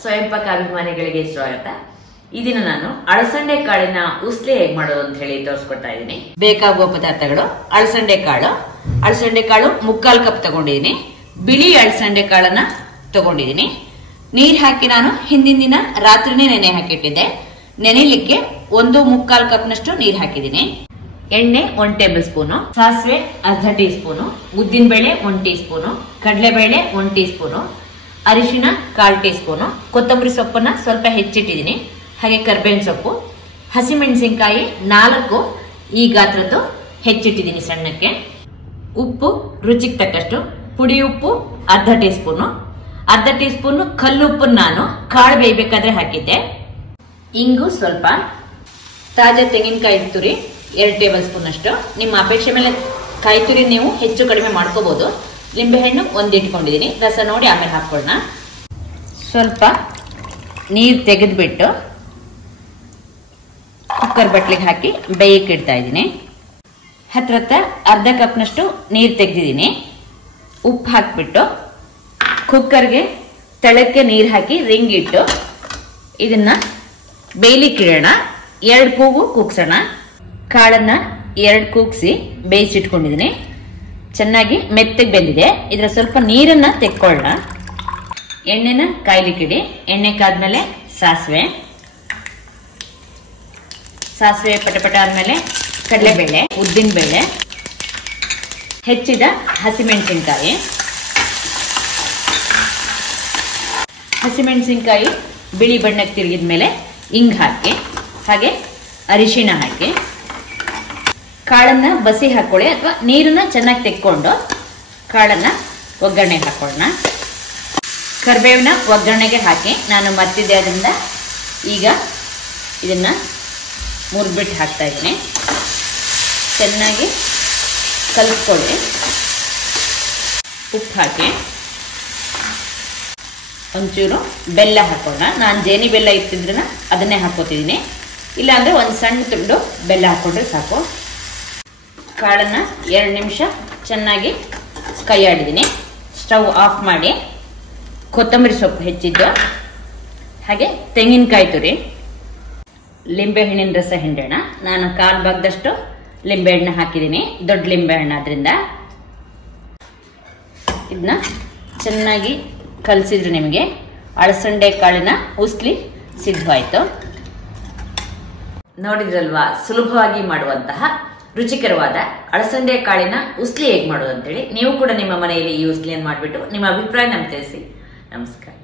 ಸ್ವಯಂಪಾಕ ಅಭಿಮಾನಿಗಳಿಗೆ ಸ್ವಾಗತ. ಈ ದಿನ ನಾನು ಅಳಸಂಡೆ ಕಾಳಿನ ಉಸ್ಲಿ ಹೇಗ್ ಮಾಡೋದು ಅಂತ ಹೇಳಿ ತೋರಿಸ್ಕೊಡ್ತಾ ಇದ್ದೀನಿ. ಬೇಕಾಗುವ ಪದಾರ್ಥಗಳು: ಅಳಸಂಡೆ ಕಾಳು 3/4 ಕಪ್ ತಗೊಂಡಿದ್ದೀನಿ. ಬಿಳಿ ಅಳಸಂಡೆ ಕಾಳನ್ನ ತಗೊಂಡಿದ್ದೀನಿ. ನೀರ್ ಹಾಕಿ ನಾನು ಹಿಂದಿನ ದಿನ ರಾತ್ರಿನೇ ನೆನೆ ಹಾಕಿಟ್ಟಿದ್ದೆ. ನೆನೆಲಿಕ್ಕೆ 1/4 ಕಪ್ನಷ್ಟು ನೀರ್ ಹಾಕಿದ್ದೀನಿ. ಎಣ್ಣೆ 1 ಟೇಬಲ್ ಸ್ಪೂನು, ಸಾಸಿವೆ ಅರ್ಧ ಟೀ ಸ್ಪೂನು, ಉದ್ದಿನ ಬೇಳೆ 1 ಟೀ ಸ್ಪೂನು, ಕಡಲೆಬೇಳೆ 1 ಟೀ ಸ್ಪೂನು, ಅರಿಶಿನ 1/4 ಟೀ ಸ್ಪೂನು, ಕೊತ್ತಂಬರಿ ಸೊಪ್ಪನ್ನ ಸ್ವಲ್ಪ ಹೆಚ್ಚಿಟ್ಟಿದ್ದೀನಿ, ಹಾಗೆ ಕರ್ಬೇವಿನ ಸೊಪ್ಪು, ಹಸಿಮೆಣಸಿನಕಾಯಿ 4 ಈ ಗಾತ್ರದ್ದು ಹೆಚ್ಚಿಟ್ಟಿದ್ದೀನಿ ಸಣ್ಣಕ್ಕೆ, ಉಪ್ಪು ರುಚಿಗೆ ತಕ್ಕಷ್ಟು, ಪುಡಿ ಉಪ್ಪು ಅರ್ಧ ಟೀ ಸ್ಪೂನು, ಕಲ್ಲುಪ್ಪನ್ನು ನಾನು ಕಾಳು ಬೇಯಬೇಕಾದ್ರೆ ಹಾಕಿದ್ದೆ, ಇಂಗು ಸ್ವಲ್ಪ, ತಾಜಾ ತೆಂಗಿನಕಾಯಿ ತುರಿ 2 ಟೇಬಲ್ ಸ್ಪೂನ್ ಅಷ್ಟು. ನಿಮ್ಮ ಅಪೇಕ್ಷೆ ಮೇಲೆ ಕಾಯಿ ತುರಿ ನೀವು ಹೆಚ್ಚು ಕಡಿಮೆ ಮಾಡ್ಕೋಬಹುದು. ಲಿಂಬೆಹಣ್ಣು 1 ಇಟ್ಕೊಂಡಿದ್ದೀನಿ, ರಸ ನೋಡಿ ಆಮೇಲೆ ಹಾಕೊಳ್ಳೋಣ. ಸ್ವಲ್ಪ ನೀರು ತೆಗೆದ್ಬಿಟ್ಟು ಕುಕ್ಕರ್ ಬಟ್ಲಿಗೆ ಹಾಕಿ ಬೇಯಕ್ಕೆ ಇಡ್ತಾ ಇದ್ದೀನಿ. ಹತ್ರ ಅರ್ಧ ಕಪ್ನಷ್ಟು ನೀರು ತೆಗೆದಿದ್ದೀನಿ. ಉಪ್ಪು ಹಾಕ್ಬಿಟ್ಟು ಕುಕ್ಕರ್ಗೆ ತಳಕ್ಕೆ ನೀರು ಹಾಕಿ ರಿಂಗ್ ಇಟ್ಟು ಇದನ್ನ ಬೇಯಲಿಕ್ಕೆ ಇಡೋಣ. 2 ಕೂಗು ಕೂಗ್ಸೋಣ. ಕಾಳನ್ನ 2 ಕೂಗ್ಸಿ ಬೇಯಿಸಿಟ್ಕೊಂಡಿದ್ದೀನಿ. ಚೆನ್ನಾಗಿ ಮೆತ್ತಗೆ ಬೆಂದಿದೆ. ಇದರ ಸ್ವಲ್ಪ ನೀರನ್ನ ತೆಕ್ಕೊಳ್ಳೋಣ. ಎಣ್ಣೆನ ಕಾಯ್ಲಿಕ್ಕಿಡಿ. ಎಣ್ಣೆ ಕಾದ್ಮೇಲೆ ಸಾಸಿವೆ ಪಟಪಟ ಆದ್ಮೇಲೆ ಕಡಲೆಬೇಳೆ, ಉದ್ದಿನ ಬೇಳೆ, ಹೆಚ್ಚಿದ ಹಸಿಮೆಣಸಿನಕಾಯಿ ಬಿಳಿ ಬಣ್ಣಕ್ಕೆ ತಿರುಗಿದ್ಮೇಲೆ ಇಂಗ್ ಹಾಕಿ, ಹಾಗೆ ಅರಿಶಿಣ ಹಾಕಿ, ಕಾಳನ್ನ ಬಸಿ ಹಾಕೊಳ್ಳಿ ಅಥವಾ ನೀರನ್ನ ಚೆನ್ನಾಗಿ ತೆಕ್ಕೊಂಡು ಕಾಳನ್ನ ಒಗ್ಗರಣೆಗೆ ಹಾಕೊಳ್ಳೋಣ. ಕರಿಬೇವಿನ ಒಗ್ಗರಣೆಗೆ ಹಾಕಿ ನಾನು ಮರ್ತಿದ್ದೆ, ಅದರಿಂದ ಈಗ ಇದನ್ನ ಮುರಿದ್ಬಿಟ್ಟು ಹಾಕ್ತಾ ಇದ್ದೀನಿ. ಚೆನ್ನಾಗಿ ಕಲಿಸ್ಕೊಳ್ಳಿ. ಉಪ್ಪು ಹಾಕಿ ಒಂಚೂರು ಬೆಲ್ಲ ಹಾಕೋಣ. ನಾನು ಜೇನಿ ಬೆಲ್ಲ ಇತ್ತಿದ್ರನ್ನ ಅದನ್ನೇ ಹಾಕೋತಿದ್ದೀನಿ, ಇಲ್ಲಾಂದ್ರೆ ಒಂದು ಸಣ್ಣ ತುಂಡು ಬೆಲ್ಲ ಹಾಕೊಂಡ್ರೆ ಸಾಕು. ಕಾಳನ್ನ 2 ನಿಮಿಷ ಚೆನ್ನಾಗಿ ಕೈಯಾಡಿದ್ದೀನಿ. ಸ್ಟವ್ ಆಫ್ ಮಾಡಿ ಕೊತ್ತಂಬರಿ ಸೊಪ್ಪು ಹೆಚ್ಚಿದ್ದು, ಹಾಗೆ ತೆಂಗಿನಕಾಯಿ ತುರಿ, ಲಿಂಬೆಹಣ್ಣಿನ ರಸ ಹಿಂಡೋಣ. ನಾನು 1/4 ಭಾಗದಷ್ಟು ಲಿಂಬೆಹಣ್ಣು ಹಾಕಿದ್ದೀನಿ, ದೊಡ್ಡ ಲಿಂಬೆಹಣ್ಣು ಆದ್ರಿಂದ. ಇದನ್ನ ಚೆನ್ನಾಗಿ ಕಲಸಿದ್ರೆ ನಿಮಗೆ ಅಳಸಂಡೆ ಕಾಳಿನ ಉಸ್ಲಿ ಸಿದ್ಧವಾಯ್ತು. ನೋಡಿದ್ರಲ್ವಾ, ಸುಲಭವಾಗಿ ಮಾಡುವಂತಹ ರುಚಿಕರವಾದ ಅಳಸಂಡೆ ಕಾಳಿನ ಉಸ್ಲಿ ಹೇಗ್ ಮಾಡೋದು ಅಂತೇಳಿ. ನೀವು ಕೂಡ ನಿಮ್ಮ ಮನೆಯಲ್ಲಿ ಈ ಉಸ್ಲಿಯನ್ನು ಮಾಡಿಬಿಟ್ಟು ನಿಮ್ಮ ಅಭಿಪ್ರಾಯ ನಮ್ಗೆ ತಿಳಿಸಿ. ನಮಸ್ಕಾರ.